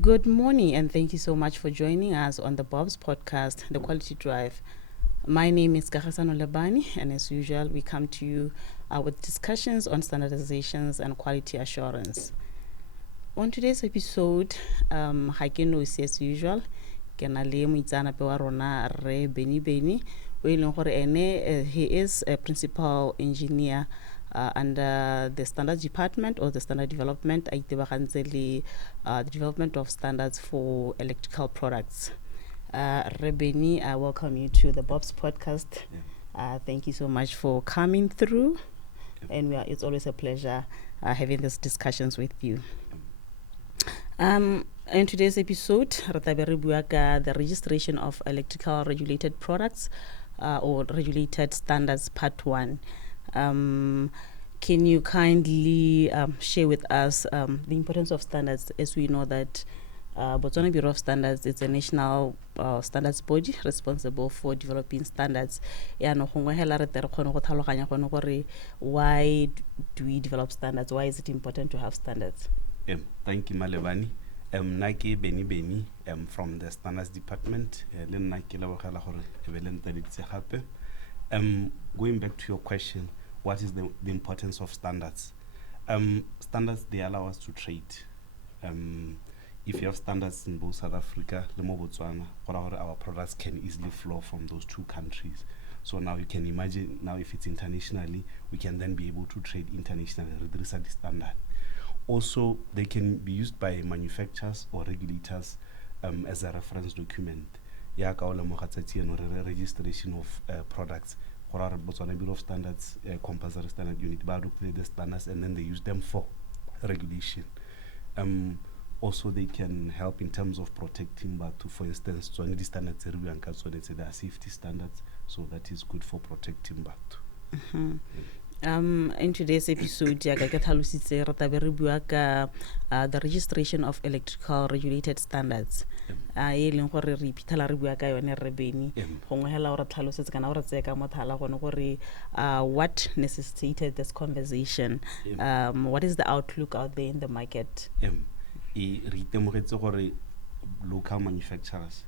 Good morning, and thank you so much for joining us on the Bob's podcast, The Quality Drive. My name is 𝐓𝐡𝐞 𝐐𝐿𝐵𝐴𝐻𝐻, and as usual, we come to you with discussions on standardizations and quality assurance. On today's episode, ha ke nosi as usual, ke na le moitseanape wa rona Rre Beni, o e leng gore he is a principal engineer under the standards department or the standard development, a itebagantse le the development of standards for electrical products. Rre Beni, I welcome you to the Bob's podcast. Thank you so much for coming through, and it's always a pleasure having these discussions with you. In today's episode, re tlabe re bua ka the registration of electrical regulated products or regulated standards part 1. Can you kindly share with us the importance of standards, as we know that Botswana Bureau of Standards is a national standards body responsible for developing standards. Why do we develop standards? Why is it important to have standards? Thank you, Malebani. Nake Beni, from the standards department. Going back to your question, what is the importance of standards? Standards, they allow us to trade. If you have standards in both South Africa and Botswana, our products can easily flow from those two countries. So now you can imagine, now if it's internationally, we can then be able to trade internationally, redress the standard. Also, they can be used by manufacturers or regulators as a reference document. Registration of products. Botswana Bureau of Standards, Compulsory Standard Unit, the standards, and then they use them for regulation. Also, they can help in terms of protecting, but for instance, the standards are safety standards, so that is good for protecting but. In today's episode, the registration of electrical regulated standards. What necessitated this conversation? What is the outlook out there in the market? Local manufacturers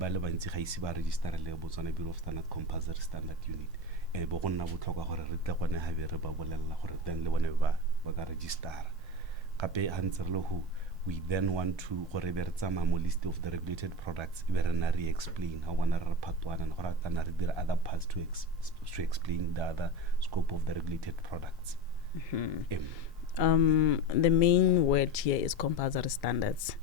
register le Botswana Bureau of Standards Compulsory Standard Unit. We then want to list of the regulated products, explain how one part 1 and other parts to explain the other scope of the regulated products. The main word here is compulsory standards.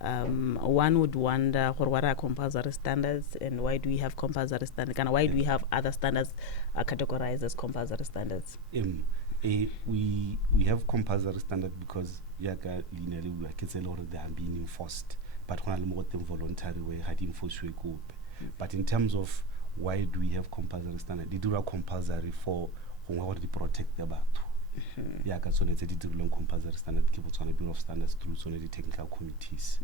One would wonder what are compulsory standards and why do we have compulsory standards, and why do we have other standards categorized as compulsory standards? We have compulsory standards because they are being enforced, but voluntary way but in terms of why do we have compulsory standards, they do are compulsory for to protect the battle. Compulsory standard Botswana Bureau of Standards through the technical committees.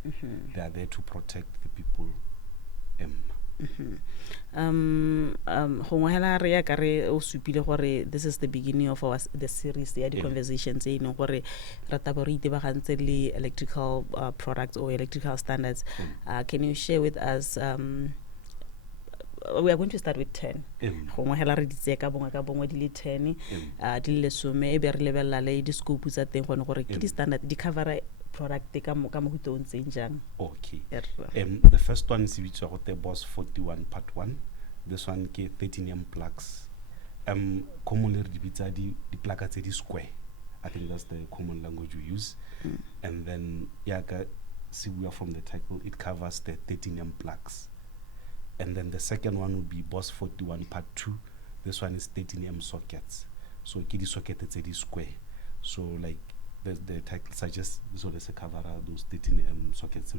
They are there to protect the people. This is the beginning of the series, the conversations electrical products or electrical standards. Can you share with us? We are going to start with 10. 10 standard cover product. Okay. The first one is the Boss 41 Part 1. This one is 13M plugs. Commonly the placards are square. I think that's the common language we use. And then see, we are from the title, it covers the 13M plugs. And then the second one would be Boss 41 Part 2. This one is 13M sockets. So the socket is a square. So like the title suggests, so there's a cover those 13M sockets.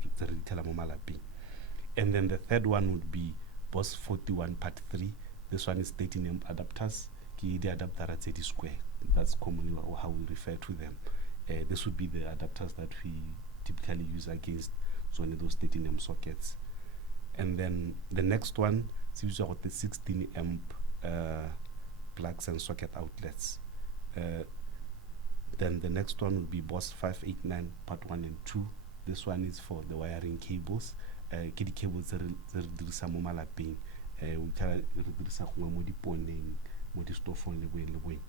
And then the third one would be Boss 41 Part 3. This one is 13M adapters. The adapter at a square. That's commonly how we refer to them. This would be the adapters that we typically use against those 13M sockets. And then the next one is the 16 amp plugs and socket outlets. Then the next one will be Boss 589 Part 1 and 2. This one is for the wiring cables. Ke di-cables tse re dirisa mo malapeng. We try re dirisa gongwe mo diponeng, mo di-stofong le boeng.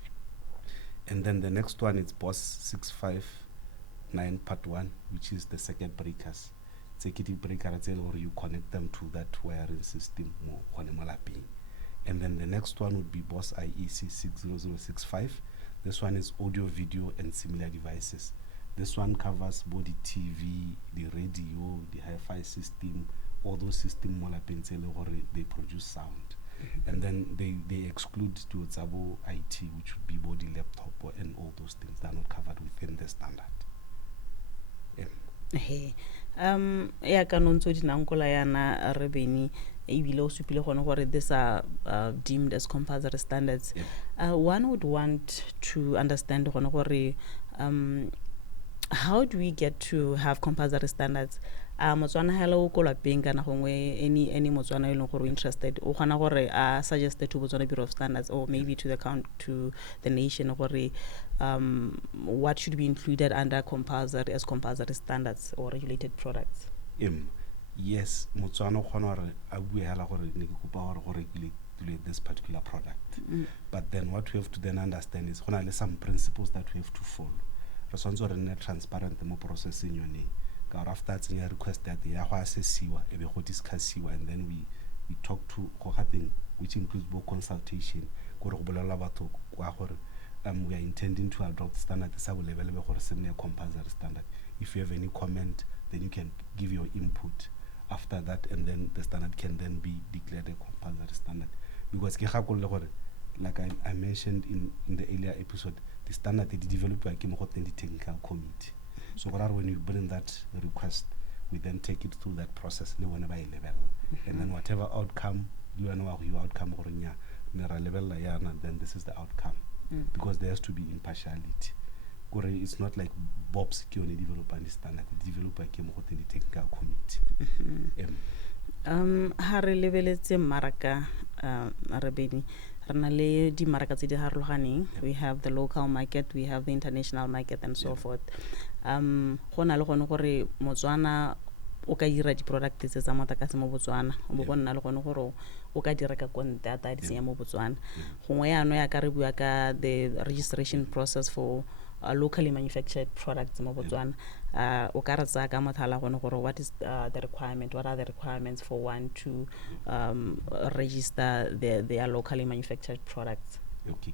And then the next one is BOSS 659 part 1, which is the circuit breakers. Tse ke di-breaker tse where you connect them to that wiring system mo gone mo lapeng. And then the next one would be BOSS IEC 60065. This one is audio, video, and similar devices. This one covers both the TV, the radio, the hi-fi system, all those systems they produce sound. And then they exclude to Zabo IT, which would be both the laptop and all those things that are not covered within the standard. Hey, ya kanonzo di nangola yana rebeni ebile o supile gone gore these are deemed as compulsory standards. One would want to understand gone gore how do we get to have compulsory standards? Motswana hello ko lapeng kana gongwe any Motswana ile gore interested o gona gore suggested to Botswana Bureau of Standards or maybe to the nation gore what should be included under compulsory standards or regulated products. Yes, Motswana gona gore a bue hala gore ne ke kopa gore regulate this particular product. But then what we have to then understand is gona le some principles that we have to follow. Re swantse re transparent mo processing yone. After that's a request that they are assessiwa, we discuss, and then we talk to Kohating, which includes both consultation. We are intending to adopt standard level compulsory standard. If you have any comment, then you can give your input after that, and then the standard can then be declared a compulsory standard. Because like I mentioned in the earlier episode, the standard is developed by the technical committee. So when you bring that request, we then take it through that process level. And then whatever outcome, you know your outcome or level, then this is the outcome. Because there has to be impartiality. It's not like Bob's only develop the standard, it's developed by the technical committee. Hare lebeletse maraka Beni. We have the local market, we have the international market, and so forth. Gona le gone gore Motswana o ka dira di product tse tsa motlakase mo Botswana o bo nna le gone gore o ka dira ka konte ata di tsenya mo Botswana gongwe ya no ya ka re bua ka the registration process for locally manufactured products mo Botswana. O ka re tsa ka mothala gone gore what are the requirements for one to register their locally manufactured products. Okay,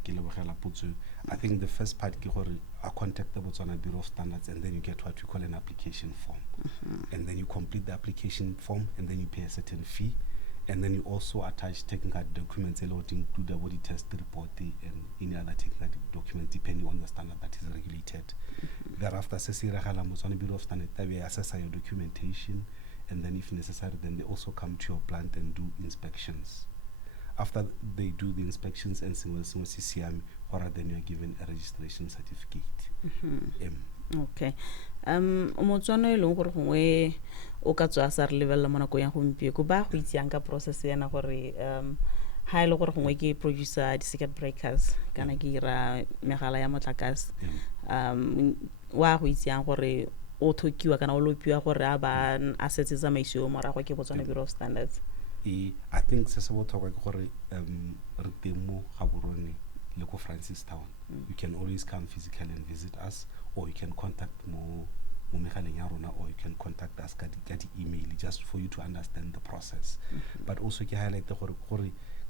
I think the first part is contact the Botswana Bureau of Standards, and then you get what we call an application form. And then you complete the application form, and then you pay a certain fee, and then you also attach technical documents include the body test report and any other technical documents depending on the standard that is regulated. Thereafter, Botswana Bureau of Standards they assess your documentation, and then if necessary, then they also come to your plant and do inspections. After they do the inspections and CCM, then you are given a registration certificate. Okay. Motswana ile gore gongwe o ka tswa sa re level mo nako ya gompie go ba go itsang ka process yana gore ha ile gore gongwe ke producer di circuit breakers kana ke ira megala ya motlakase wa go itsang gore o thokiwa kana o lopiwa gore a ba assets tsa maisio mo rago ke Botswana Bureau of Standards. I think se se botlhokwa ke gore re teng mo Gaborone le ko Francistown. You can always come physically and visit us, or you can contact mo megaleng ya rona, or you can contact us ka di email just for you to understand the process. But also ke highlight gore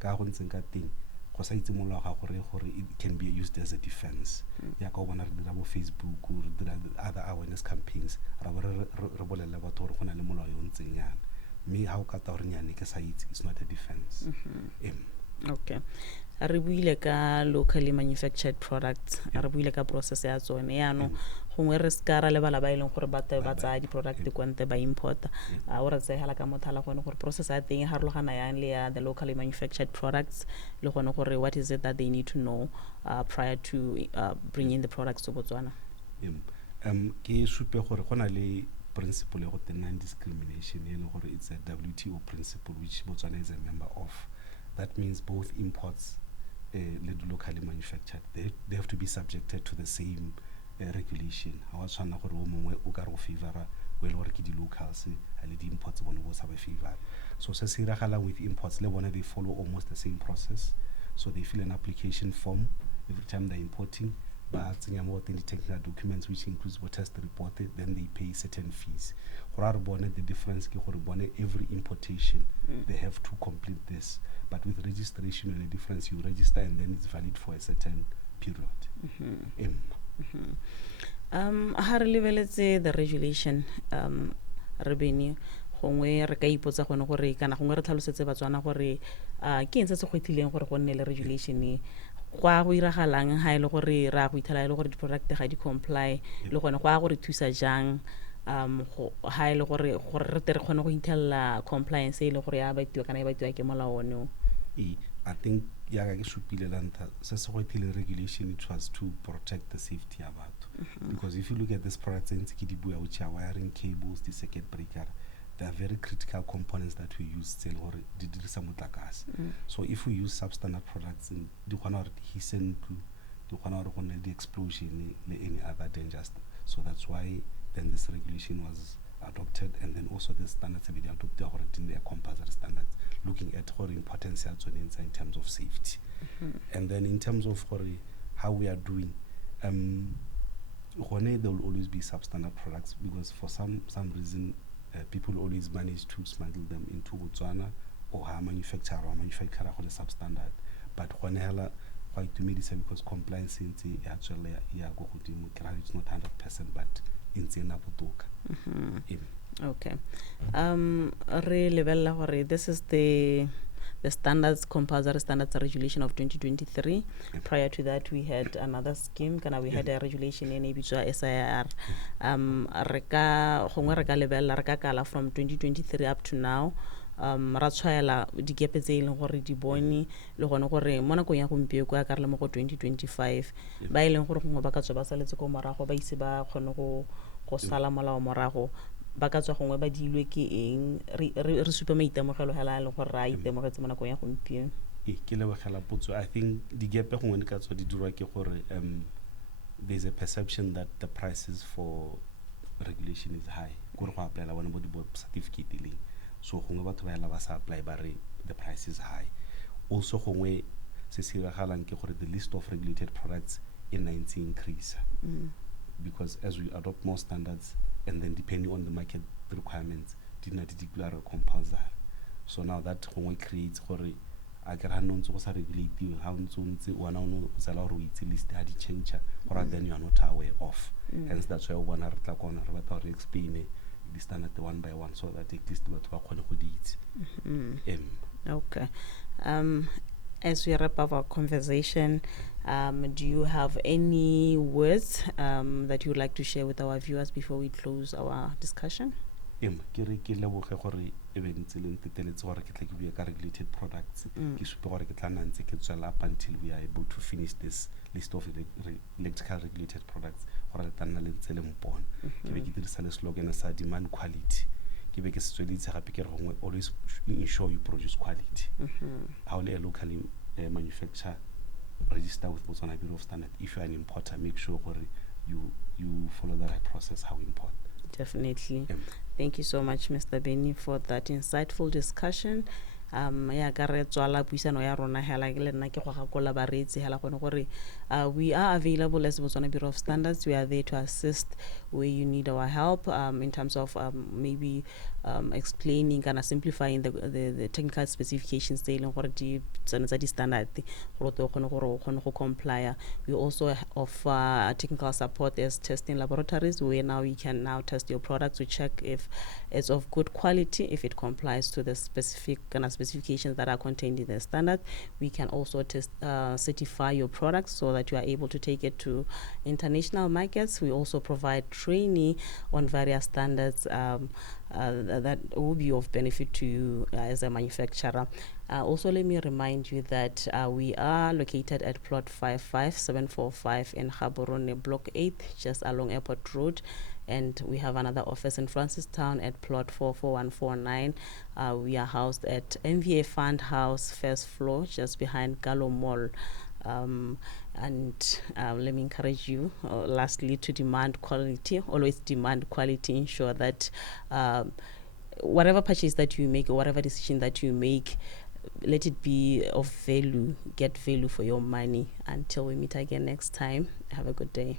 ka go ntseng ka teng go sa itse molao ga gore it can be used as a defense. Ya ka bona re dira mo Facebook or dira other awareness campaigns ra re bolella batho gore gona le molao yo ntseng yana. Me how ka ta nyane ke sa itse, it's not a defense. Okay. Re buile ka locally manufactured products, re buile ka process ya tsone ya no gongwe re skara le bala ba ileng gore ba tsa di product konte ba import o re tsela ka mothala gone gore process ya teng ha rulogana yang le ya the locally manufactured products le gone gore what is it that they need to know prior to bringing the products to Botswana. Ke supe gore gona le principle of non-discrimination, it's a WTO principle which Botswana is a member of. That means both imports locally manufactured, they have to be subjected to the same regulation. o e le gore ke di-locals le di-imports bone bo sa ba favor. So se se iragalang with imports le bone they follow almost the same process. So they fill an application form every time they're importing, but the technical documents which includes what test report, then they pay certain fees. The difference is every importation they have to complete this, but with registration and the difference you register and then it's valid for a certain period. Ha re lebeletse the regulation Beni gongwe re ka ipotsa gone gore kana gongwe re tlhalosetse batswana gore ke eng se se kgwethileng gore go nne le regulation e go a go iragalang ha ile gore ra go ithela ile gore di-product ga di comply le gone go a gore thusa jang ha ile gore re tle re kgone go ithella compliance ile gore ya baitiwa kana ya baitiwa ke molao ono. I think ya ga ke supile lanta se se kgwethile regulation it was to protect the safety ya batho, because if you look at this product sense ke di bua which are wiring cables, the circuit breaker, they are very critical components that we use still or di dirisa motlakase. So if we use substandard products in di kgona gore di hisen to di kgona gore go nne the explosion le any other dangers. So that's why then this regulation was adopted, and then also the standards have been adopted or in their compulsory standards, looking at how importance in terms of safety. And then in terms of how we are doing, there will always be substandard products, because for some reason people always manage to smuggle them into Botswana or manufacturer for the substandard. But quite to me because compliance actually it's not 100%, but it's in Apotoka. Okay. This is the standards, compulsory standards regulation of 2023. Prior to that, we had another scheme. We had a regulation in SCSR. From 2023 up to now. Ra tshwaela di gap tse ileng gore di bone le gone gore mo nakong ya gompieno kwa ka re le mo go 2025 ba ileng gore gongwe ba ka tswa ba saletse ko morago ba ise ba kgone go sala molao morago ba ka tswa gongwe ba dilwe ke eng re supa maitemogelo hela le gore ra itemogetse mo nakong ya gompieno. Ke lebogela potso. I think di gap gongwe di ka tswa di dirwa ke gore there's a perception that the prices for regulation is high gore go apply la bona bo di certificate le. So gongwe batho ba ela ba sa apply ba re the price is high. Also gongwe se se iragalang ke gore the list of regulated products in 19 increase, because as we adopt more standards and then depending on the market requirements did not declare compulsory. So now that gongwe creates gore a ke ra no ntse go sa regulate how ntse wana no tsela gore o itse list ha di change or then you are not aware of. Hence that's why bona re tla kona re batla re explain the standard one by one so that at least batho ba kgone go di itse. Okay. As we wrap up our conversation, do you have any words that you would like to share with our viewers before we close our discussion? Ke re ke leboge gore e be ntse le nteteletse gore ke tla ke bua ka regulated products ke supe gore ke tla nna ntse ke tswela up until we are able to finish this list of electrical regulated products gore le tla nna le ntse le mpona ke be ke dirisa le slogan sa demand quality ke be ke se tsweditse gape ke re gongwe always ensure you produce quality. How le locally manufacture register with Botswana Bureau of Standards. If you are an importer, make sure you follow the right process how we import. Definitely. Thank you so much, Mr. Beni, for that insightful discussion. Ya ka re tswala puisano ya rona hela le nna ke go gakola baretsi hela gone gore we are available as Botswana Bureau of Standards. We are there to assist where you need our help in terms of maybe explaining and simplifying the technical specifications tse ileng gore di tsa di standard gore to kgone gore kgone go comply. We also offer technical support as testing laboratories where now you can now test your product to check if it's of good quality, if it complies to the specific specifications that are contained in the standard. We can also test certify your products so that you are able to take it to international markets. We also provide training on various standards that will be of benefit to you as a manufacturer. Also, let me remind you that we are located at plot 55745 in Gaborone, block 8, just along Airport Road. And we have another office in Francistown at plot 44149. We are housed at MVA Fund House, first floor, just behind Gallo Mall. And let me encourage you, lastly, to demand quality. Always demand quality. Ensure that whatever purchase that you make or whatever decision that you make, let it be of value. Get value for your money. Until we meet again next time, have a good day.